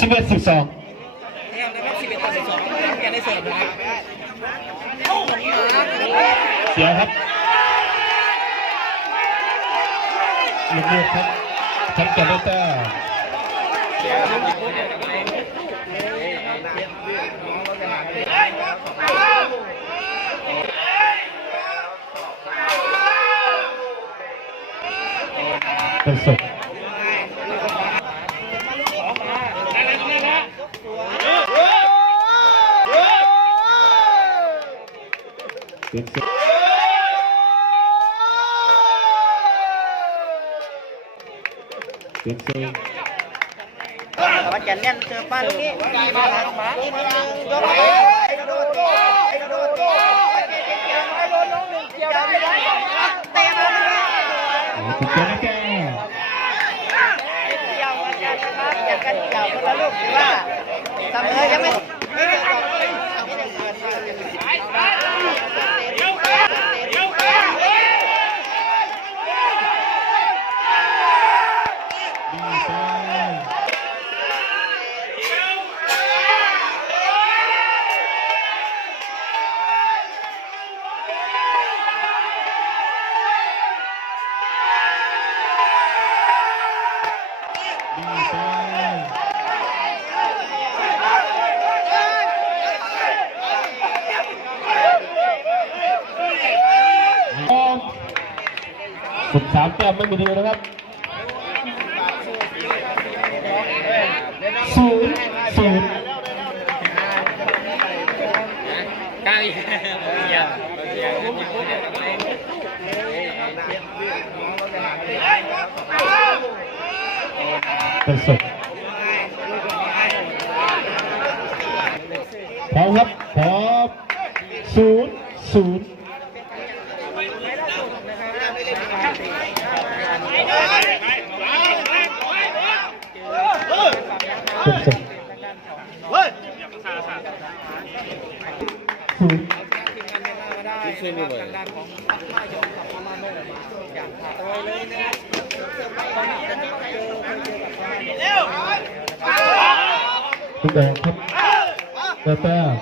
สิบเอ็ดสิบสองแต้มนะครับ11ต่อ12แกได้เสียครับเรียครับลูกเลือกครับทั้งแก่ได้แต้มเป็นสุด เป็นสุดเป็นสุดแต่ว่าแกนแน่นเจอป้าลูกนี้มามาลงมาลงมาลงมากระโดดโดดกระโดดโดดเกี่ยวไม้โดนน้องหนึ่งเกี่ยวได้ไหมเตะมาเลยถูกต้องนะแกเกี่ยวกันนะครับอยากกันเกี่ยวคนละลูกหรือว่าเสมอยังไม่ไม่ได้บอ ไม่มีเดียวนะครับศูนย์ศูนย์กล้าอีกเกี่ยวเกี่ยวเป็นสุดพร้อมครับพร้อมศูนย์ศูนย์เป็นสุดศูนย์ ช่วยไม่ไหวด้านของมาหยองกับพม่าโน่มาอย่างขาดเลยเลยนะตอนนี้จะเจอเจอกับ พม่าโน่คุณแดงครับเตอร์เตอร์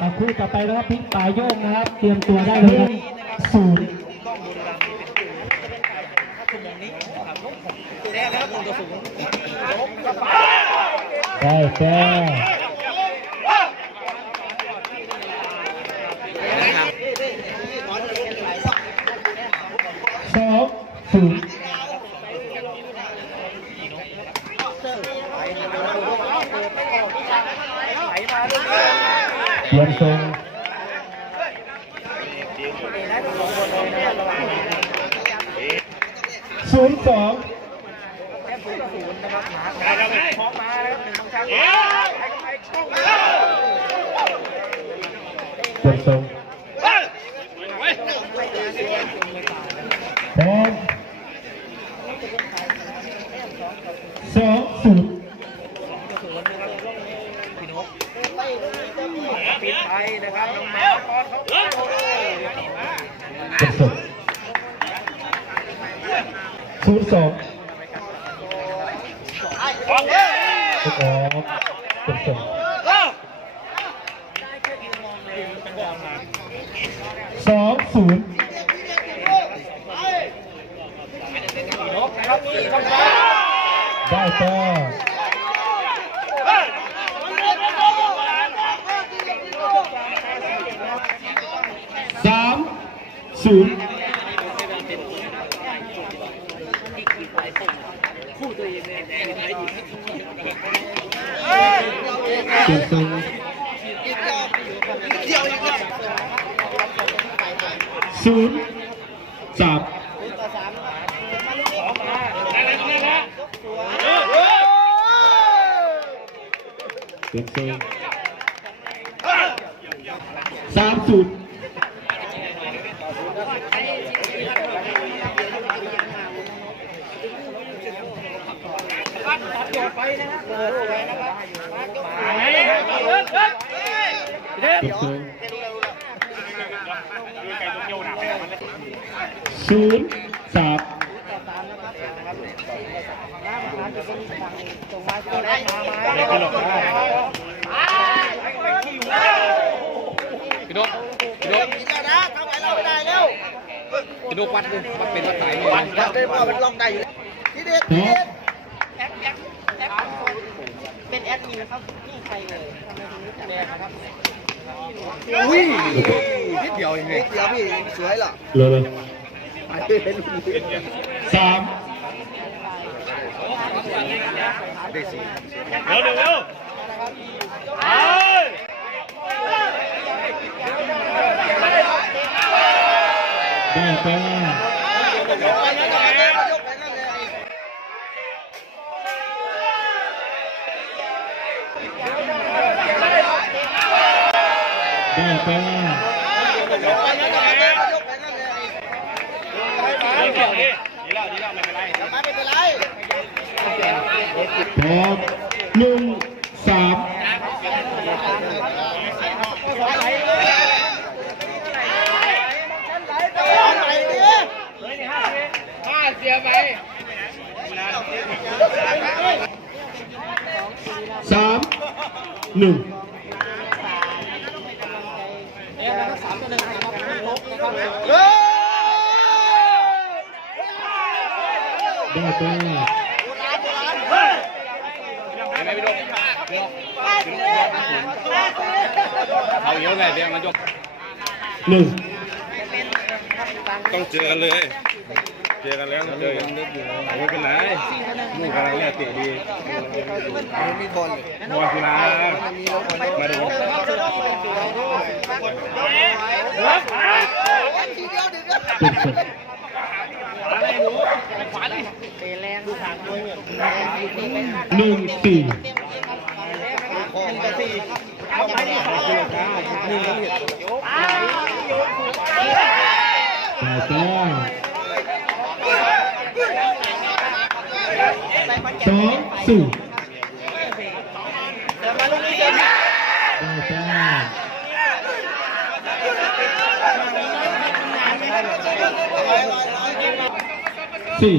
อะคู่ต่อไปนะครับพิงปลายโยงนะครับ เตรียมตัวได้เลยครับศูนย์กล้องบุรีรัมย์เป็นตัวถ้าคุณมองนี้นะครับลบหกตัวแรกนะครับหนึ่งต่อศูนย์ลบกับ ได้แต้มสองศูนย์ เปลี่ยนทรงศูนย์สอง แค่ศูนย์ต่อศูนย์นะครับหาของมาแล้วหนึ่งครั้งไปไปช่อง เปลี่ยนทรงพร้อมสองศูนย์ ปิดไปนะครับน้องแมวพอเขา เปลี่ยนท รงศูนย์สองทุกออกเปลี่ยนทรงสองศูนย์ได้ต้มสาม ศูนย์คู่ตัวเองเนี่ยเป็นไรอีกเปลี่ยนทรงศูนย์สามเปลี่ยนทรงสามศูนย์ ไปนะครับเปิดไปนะครับ เปลี่ยนทรง ศูนย์สามส่งมาส่งได้มาพี่นกพี่นกกินแล้วนะทำไมเราไม่ได้แล้วพี่นกวัดดูวัดเป็นวัดไหนวัดวัดได้พ่อมันลองได้อยู่ทีเด็ดพทีร้อเด็ม ดแอปแอปแอปเป็นแอดมินครับนี่ใครเลยทำไมถึงรู้จักแดงครับอุ้ยนิดเดียวเองเดี๋ยวพี่สวยเหรอเลยเลยสามได้สี่ได้แต้ ได้แต้มพร้อมหนึ่งสามสามหนึ่ง ได้แต้มเห็นไหมพี่นกเอาเยอะไงเบียวมาจบหนึ่งต้องเจอกันเลย เจอกันแล้วเจอกันไม่เป็นไรนู่นกำลังเนี่ยเตะดีมีบอลบอลกีฬามาดูทีเดียวดึงแล้วเจ็ดสิบเตะแรงดูทางด้วยหนึ่งสี่ ของกระสี ได้แต้ม สองสี่เดี๋ยวมาลูกนี้เจอได้สี่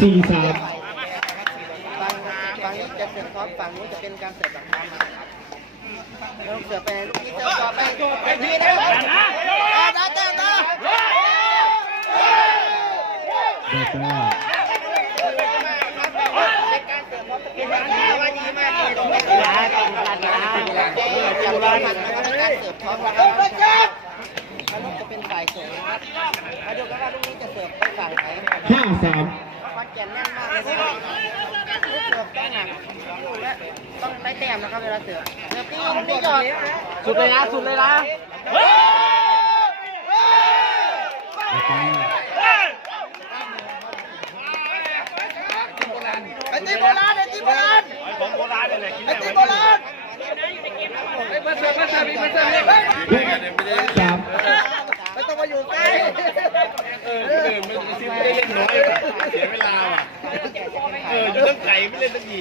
สี่สาม ฝั่งฝั่งนี้จะเสิร์ฟท็อปฝั่งนู้นจะ เป็นการเสิร์ฟหลังเท้ามาครับล้วเสิร์ฟไปลูกนี้เสิร์ฟต่อไปไปทีนะครับนะเต้นนะได้แต้มเป็นการเสิร์ฟท็อปเป็นการว่าดีมากเลยตรงนี้นะตรงนั้นนะจำรอยมันนะครับการเสิร์ฟท็อปนะครับอันนู้นจะเป็นฝ่ายส่งนะครับมาดูกันว่าลูกนี้จะเสิร์ฟไปฝั่งไหนห้าสามคอนแก่นแน่นมากเลย แต้มนะครับเวลาเสิร์ฟเสิร์ฟนี่ลูกนี้หยอดสุดเลยนะสุดเลยนะได้แต้มไอตีโบราณไอตีโบราณไอของโบราณเลยไอตีโบราณสามไม่ต้องมาอยู่ใกล้เออที่อื่นม่ซิไม่ได้เล่นน้อยเสียเวลาว่ะเอออยู่ตั้งไก่ไม่เล่นตั้งยี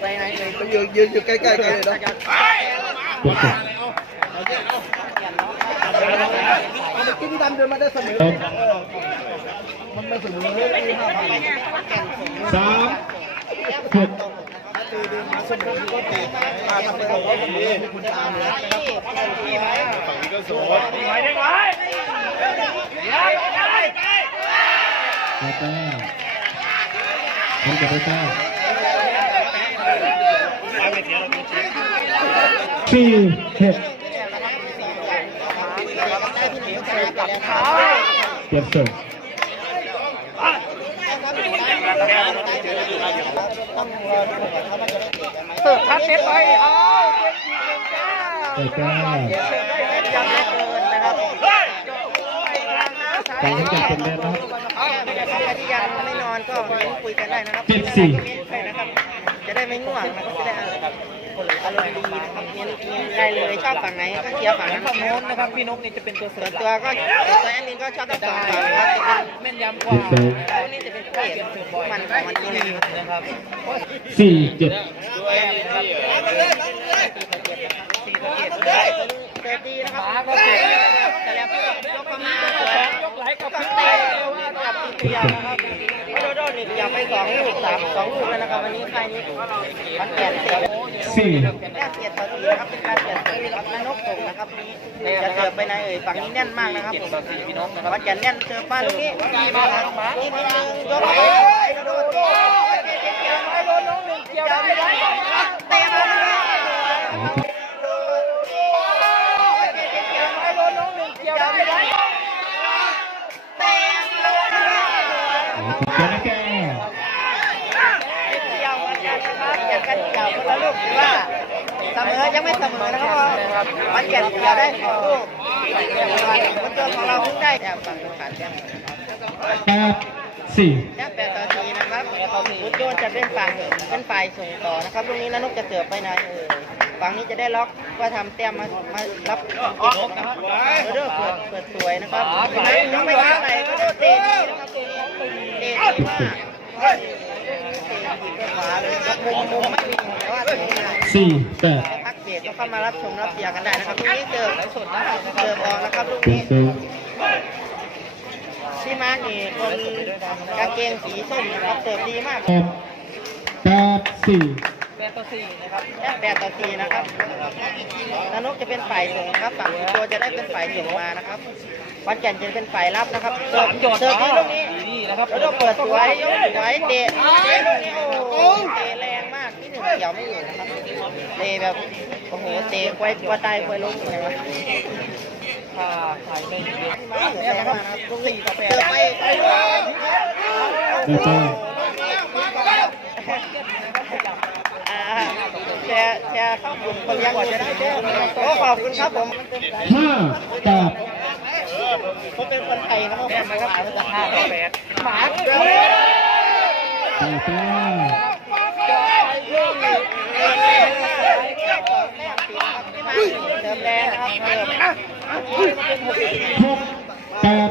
ไปไหนเลยมันยืนยืนอยู่ใกล้ๆกันเลยเนาะเจ็ดสิบเปกินดันเดินมาได้เสมอพร้อมมันไม่เสมอเลยที่ห้าพันสามหกมาทำไปบอกว่าเสมอมีคุณตามเลยฝั่งนี้ก็สวยได้แต้มผมจะได้แต้มสี่หกเปลี่ยนเสิร์ฟเสิร์ฟทัดเน็ตไปเอาเล็กเกินนะครับต่างคนต่างเป็นแน่นะครับใครที่ยังไม่นอนก็คุยกันได้นะครับเจ็ดสี่ จะได้ไม่ง่วงนะครับจะได้อารมณ์อรมณ์ดีนะครับเน้นเน้นได้เลยชอบฝั่งไหนก็เชียร์ฝั่งนั้นฝั่งโน้นนะครับพี่นกนี่จะเป็นตัวเสริส่วมนตัวก็ตัวแอดมินก็ชอบทั้งสองฝั่งนะครับแม่นยำกว่าดสองตัวนี้จะเป็นเพจมันของมันนี้นะครับนะครับสี่เจ็ดเกิดดีนะครับแต่แล้วก็ยกเข้ามาสวยกไหลกับก็ขึ้นเตะว่าจับทีเดียนะครับ โดโดนี่จับไปสองลูกสามสองลูกแล้วนะครับวันนี้ใครนี้มันแก่นเตะสี่แรกเกียรติต่อทีนะครับเป็นการเกียรติครับนกส่งนะครับนี้จะเกิดไปในเอ่ยฝั่งนี้แน่นมากนะครับผมพี่น้องนะครับวัดแก่นแน่นเสิร์ฟมาลูกนี้ดีมากครับนี่นิดนึงยกไปโดดโต้เกี่ยวน้อยโดนน้องหนึ่งเกี่ยวได้ไม่ได้เตะมา กว่าเสมอยังไม่เสมอนะครับมันแก่นเกี่ยวได้สองลูกมันเจอของเราเพิ่งได้แต้มฝั่งตรงขาดแต้มแปดสี่แต้มแปดต่อทีนะครับบุญโยนจะเป็นฝั่งเป็นฝ่ายส่งต่อนะครับลูกนี้นนกจะเสิร์ฟไปไหนเออฝั่งนี้จะได้ล็อกว่าทำแต้มมามารับติดนะครับเริ่มเปิดเปิดสวยนะครับน้องไม่เท่าไหร่ก็โดนเตะดีนะครับเตะดีมากขวาเลยมุมมุมไม่มี แต่ว่าเตะง่ายสี่แปดพักเบรกก็เข้ามารับชมรับเชียร์กันได้นะครับลูกนี้เสิร์ฟสดนะครับเสิร์ฟออกนะครับลูกเจ็ดนี้สองพี่มาร์กนี่คนกางเกงสีส้มนะครับเสิร์ฟดีมากหกแปดสี่แปดต่อสี่นะครับแต้มแปดต่อสี่นะครับนานกจะเป็นฝ่ายส่งนะครับฝั่งคุณโจจะได้เป็นฝ่ายส่งมานะครับ วันแก่นจะเป็นฝ่ายรับนะครับเสิร์ฟหยอดเสิร์ฟดีลูกนี้นี่นะครับแล้วก็เปิดสวยยกสวยเตะเตะลูกนี้โอ้โหเตะแรงมากที่หนึ่งเกี่ยวไม่อยู่นะครับเตะแบบโอ้โหเตะควายกว่าตายควายล้มเลยวะถ้าถ่ายไม่ดีเนี่ยนะครับลูกสี่ต่อแปดไปไปเลยแล้วก็อ่าแชร์แชร์เข้ากลุ่มคนเลี้ยงก่อนจะได้เด้อโอ้ขอบคุณครับผมห้าแปด เขาเป็นคนไทยนะครับผมนะครับห้าต่อแปดหมาแปดแต้มเติมแรงนะครับเติมหกแปด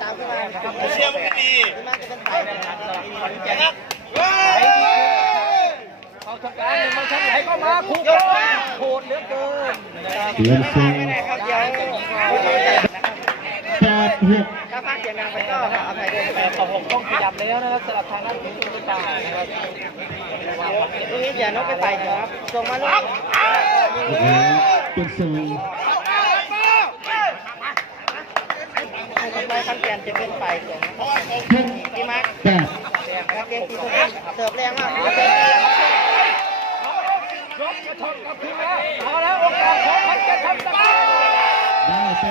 ตามขึ้นมานะครับเชียร์มันก็ดีขึ้นมาจะเป็นฝ่ายนะครับขอนแก่นเขาทำการหนึ่งมันชั้นไหลเข้ามาคุกโหดเหลือเกินนะครับเสียงสอง หกถ้าพลาดเสียงดังไปก็ขออภัยด้วยแปดต่อหกต้องขยับแล้วนะครับสำหรับทางด้านของตุ๊กตานะครับลูกนี้เสียนกไปฝ่ายเดียวครับส่งมาลูกแล้วเป็นสองต่อไปคอนแก่นจะเป็นฝ่ายส่งพี่มาร์คแปดครับเกมทีมเสิร์ฟแรงมากยกกระทบกับขึ้นแล้วเอาแล้วโอกาสของพันจะทำสำเร็จได้แต้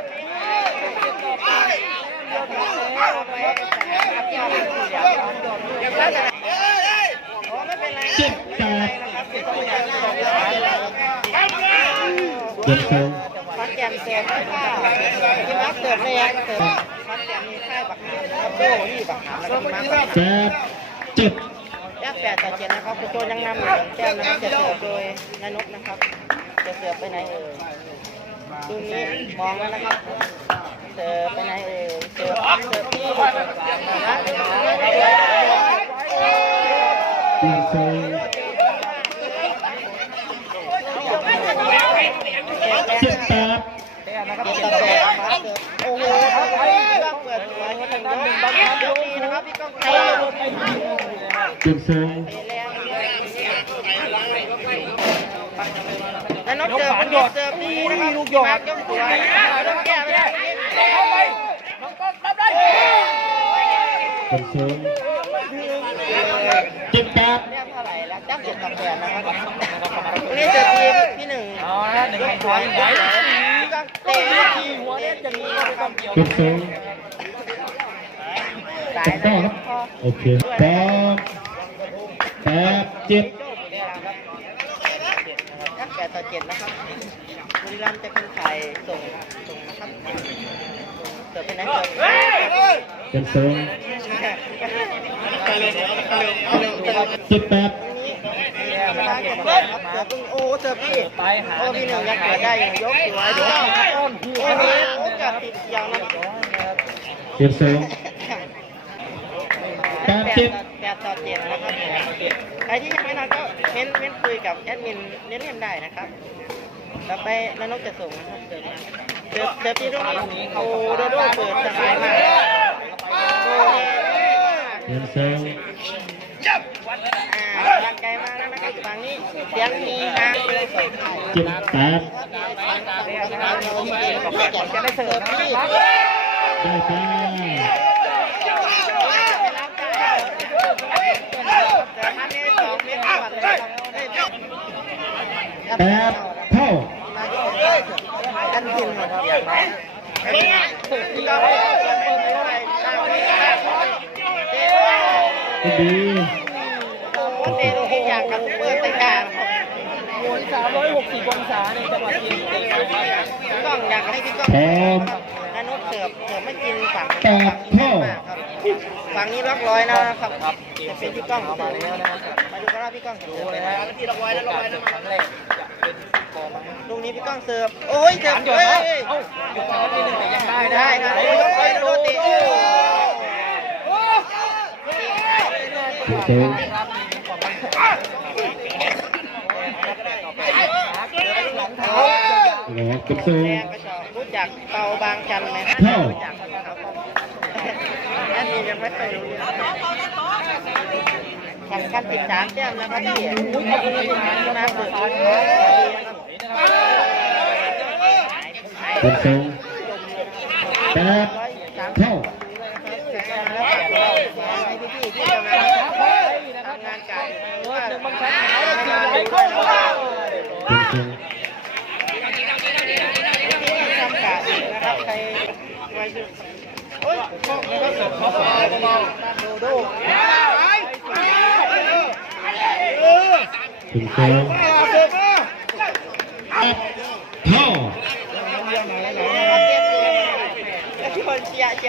ม เจ็ดแปดเจ็ดสองฟันแกมเสิร์ฟค่ะพี่มาร์คเสิร์ฟแรงเสิดฟันแกมมีค่ายบักหามนะครับโบ้ที่บักหามแล้วก็มาแปดเจ็ดแต้มแปดต่อเจ็ดนะครับคุณโจยังนำอยู่แต้มนะครับจะเสิร์ฟโดยนายนกนะครับ จะเสิร์ฟไปไหนเอ่ยดูนี้มองแล้วนะครับ เสิร์ฟไปไหนเอ่ยเสิร์ฟเสิร์ฟที่นะเปลี่ยนสองเจ็ดแปดแต่นะครับเจ็ดเจ็ดต่อต่อแปดโอ้โหครับไอ้เครื่องเปิดสวยทางด้านหนึ่งบางครับยกนี้นะครับพี่ก้องเตะเปลี่ยนสองแล้วน้องเจอคุณเสิร์ฟดีนะครับลูกหยอดยกสวยต้องแก้ไม่ได้ เข้าไปน้องก้องรับได้ เปลี่ยนสองเจ็ดแปดเนี่ยเท่าไหร่แล้วจ้าเจ็ดต่อแปดนะครับวันนี้เจอทีมที่หนึ่งเอาละหนึ่งยในกถสอวยยไหวพี่ก้องเตะทีหัวเน็ตอย่างนี้นะครับเปลี่ยนสองสายจับนะได้คครัรับบโอเคแปดแปดเจ็ดนักแปดต่อเจ็ดนะครับบุรีรัมย์จะเป็นฝ่ายส่งส่งนะครับ เสิร์ฟเป็นนักเสิร์ฟเปลี่ยนสองเจ็ดแปดเจ็ดแต้มครับเสือพึ่งโอ้เสือพี่ไปหาโอ้พี่หนึ่งยังเกิดได้อยู่ยกสวยด้วยต้นหัวโอ้โหโอกาสติดอย่างนั้นเปลี่งแปดสิบแปดต่อเจ็ดนะครับใครที่ยังไม่นอนก็เม้นเม้นคุยกับแอดมินเล่นเล่นๆได้นะครับ ต่อไปนนกจะส่งนะครับ เสิร์ฟเสิร์ฟที่ตรงนี้โอ้โดโดเปิดสบายมากโอ้ยเปลี่ยนทรงอ่าร่างกายมาแล้วนะครับฝั่งนี้เสียงมีนะเลยเจ็ดแปดจะได้เสิร์ฟที่ได้แต้มแต่ท่านนี้สองเมตรกว่าเลยครับแปดเท่า อันกินหมดครับอันนี้สุดที่เราเปิดเปิดเท่าไหร่ตามนี้ครับเด้อดีโอ้เด้อยากกับเปิดรายการครับหมุน360องศาในจังหวัดเชียงใหม่ก้องอยากให้พี่ก้องพร้อมนานกเสิร์ฟเสิร์ฟไม่กินฝั่งแปดเท่าฝั่งนี้ล็อกร้อยนะครับครับจะเป็นพี่ก้องเสิร์ฟแล้วนะครับมาดูกันว่าพี่ก้องเสิร์ฟแล้วที่เราไว้แล้วเราไว้ครั้งแรกจะเป็นกองมา ลูกนี้พี่ก้องเสิร์ฟ โอ้ยเสิร์ฟหยดเฮ้ยเอ้าหยดครั้งที่หนึ่งแต่ยังได้ได้ได้โอ้ยยกไปโดนตีเปลี่ยนทรงหลอกเก็บทรงแดงก็ชอบรู้จักเปาบางจันไหมเท่ารู้จักครับอันนี้ยังไม่เคยรู้แข่งกันติดสามแต้มนะครับพี่อุ้ยขอบคุณที่มาชนะสุด เปลี่ยนทรงแปดเท่า ให้พี่ๆที่ทำงานทำงานการ เปิดหนึ่งบังคับหาแล้วทีไหลเข้ามา เปลี่ยนทร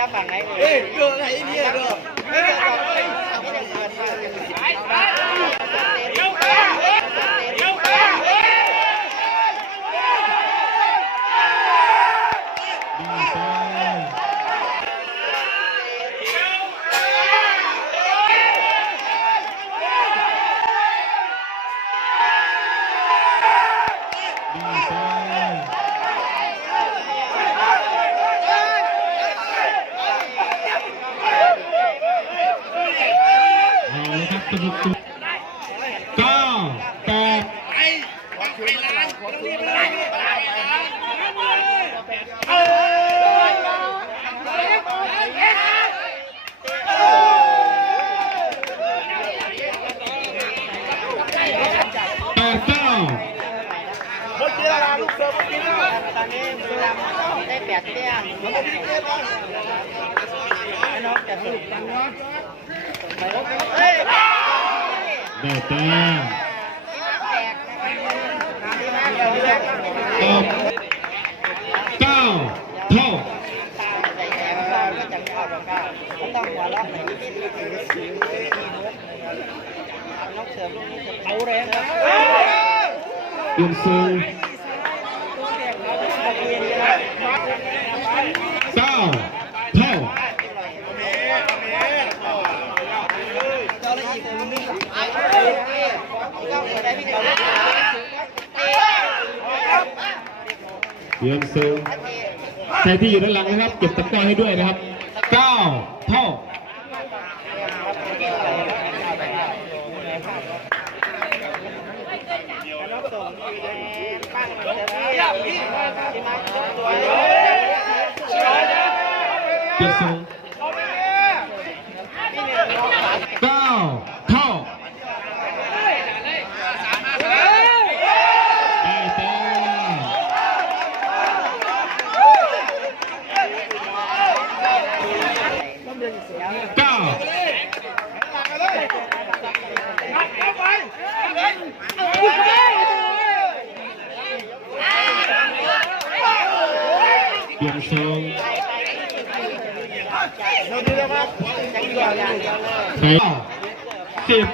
反来。哎，哥，来一点哥。 ได้แปดแต้มน้องจะสรุปกันว่าเฮ้ย ได้แต้ม ที่มาเดี๋ยวเดี๋ยว ออกเก้าเท่า ใจแข็งก็จะเข้าแล้วก็ต้องหัวเราะหน่อยนิดนึงน้องเสริมลูกนี้จะเป็นแรงครับ เปลี่ยนซูเ ยนซูใครที่อยู่ด้านหลังนะครับ เก็บตะกร้อให้ด้วยนะครับเก้าเท่าเก็บส่งปั้งเลยที่มายกตัว เปลี่ยนซูเก้าเท่าได้แต้มเก้า เปลี่ยนทรง เราดูเลยครับยังเดียวอย่างเดียวเลย ใคร สิบ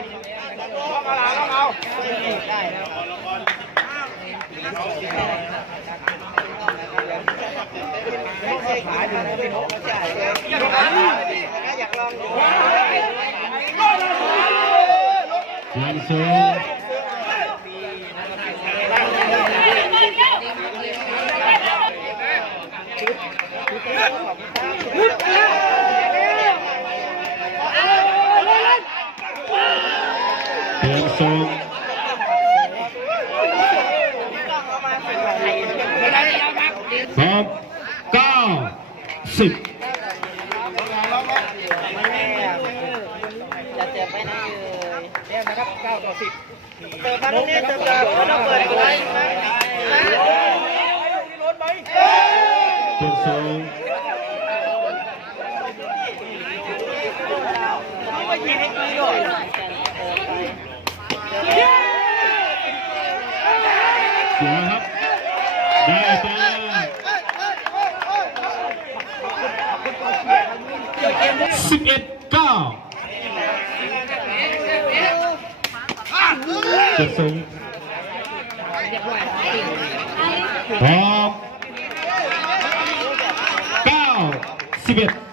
十一高，十一高，十一高。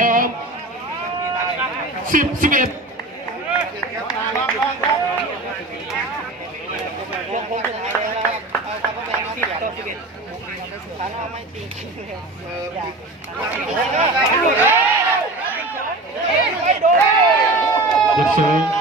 พร้อมสิบสิบเอ็ดยกสูง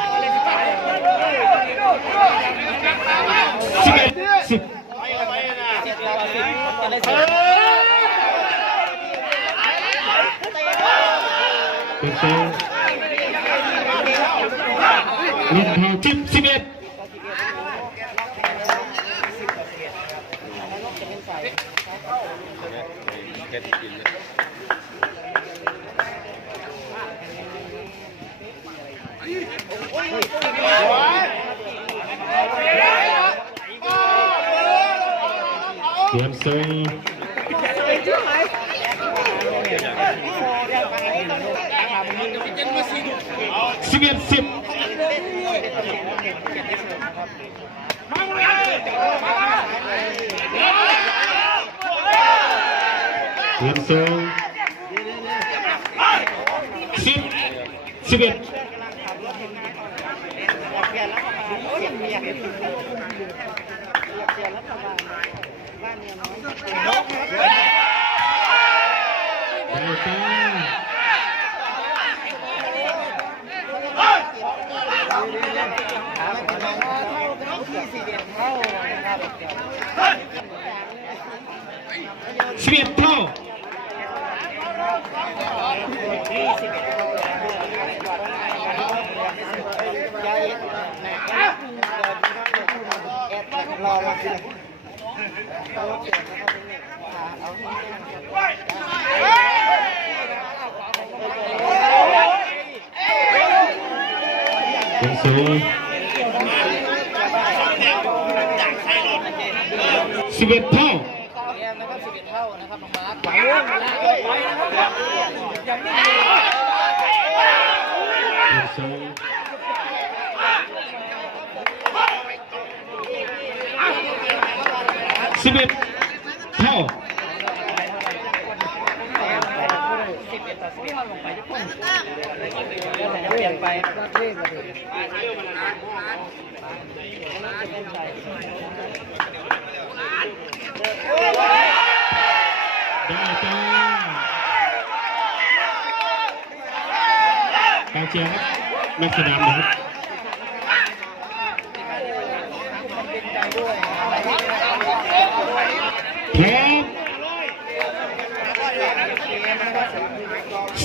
Clemson. CBMC. Clemson. สูสิบเอ็ดเท่า สิบเอ็ดเท่าได้จ้าการเชียร์ครับนักแสดงนะครับ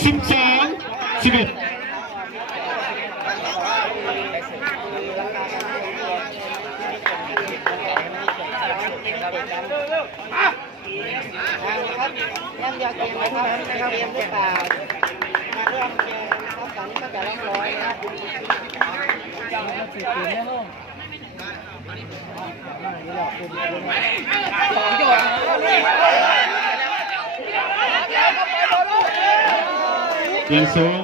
xin chào xin về Hãy subscribe cho kênh Ghiền Mì Gõ Để không bỏ lỡ những video hấp dẫn ยสูง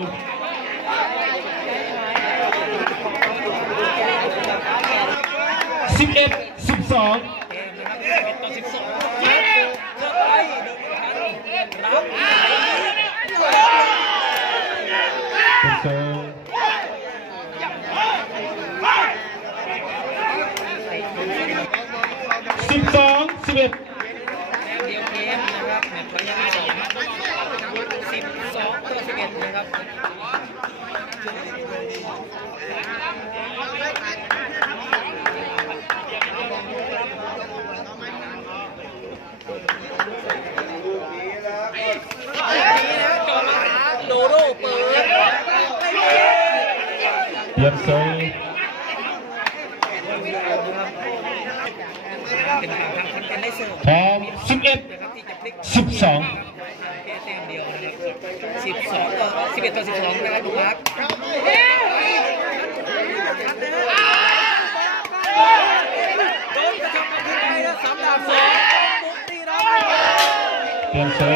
สิบเอ็ดสิบสอง สิบสองสิบสองต่อสิบเอ็ดต่อสิบสองนะครับลุงพักเกตีรา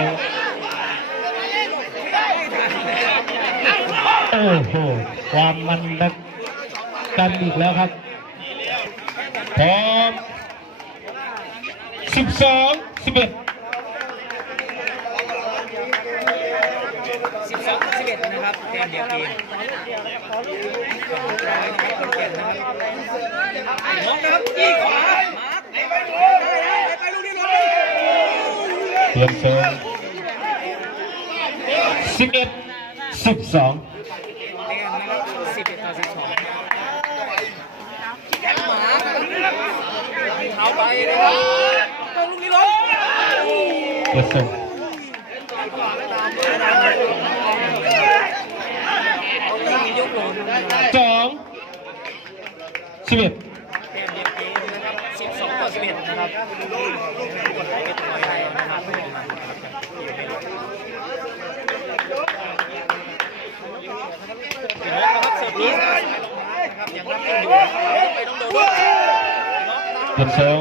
นโอ้โห ความมันนักกันอีกแล้วครับพร้อมสิบสองสิบเอ็ด ตนะครับแต้มเดียวเกมร้อยนะครับคนเก่งนะครับน้องนะครับยี่ขวามาร์คไปไปไปลูกนี้ลงไปเปลี่ยสิบเอ็ดสิบสองแต้มนะครับสิบเอ็ดต่อสิบสองหมาเอาไปนะครับต้องลูกนี้ลงเลี่ยงมียกลงแต้ม สอง สิบเอ็ดเดียวเกมนะครับสิบสองต่อสิบเอ็ดนะครับคนไทยเป็นคนไทยนะครับเดี๋ยวนะครับเสิร์ฟนี้นะครับยังรับกันอยู่ไปต้องโดนด้วยเปลี่ยนสูง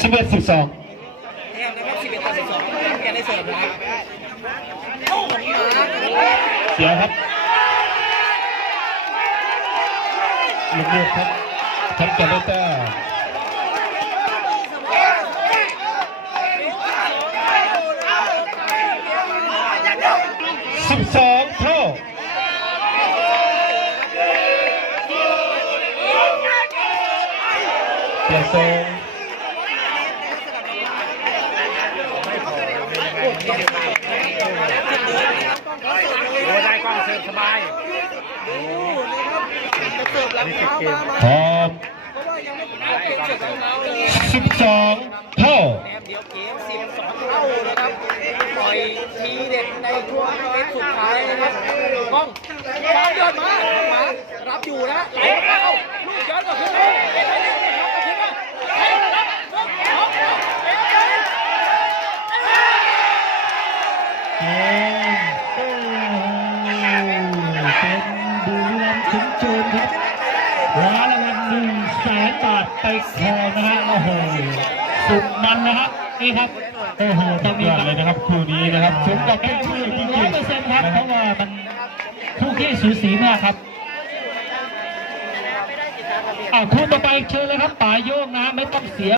สิบเอ็ดสิบสองแต้มนะครับ11ต่อ12แกได้เสิร์ฟนะครับโอ้โหมาเสียครับ ลูกเลือกครับทำกันได้แต้สิบสองเท่าเปลี่ยนทรงโอ้ได้กล้องเสิร์ฟสบาย พร้อมสิบสองเท่าแต้มเดียวเกม12เท่านะครับปล่อยทีเด็ดในช่วงเซตสุดท้ายนะครับกล้องฟาวย้อนมามารับอยู่นะไหลเข้าลูกย้อนกลับขึ้นมาเอ็น ไปครองนะฮะโอ้โหสุดมันนะครับนี่ครับโอ้โหต้องมีเลยนะครับคู่นี้นะครับสมกับเป็นคู่จริงๆร้อยเปอร์เซ็นต์ครับเพราะว่ามันคู่ขี้สูสีมากครับอ่าคู่ต่อไปเชิญเลยครับป่าโยงนะฮะไม่ต้องเสีย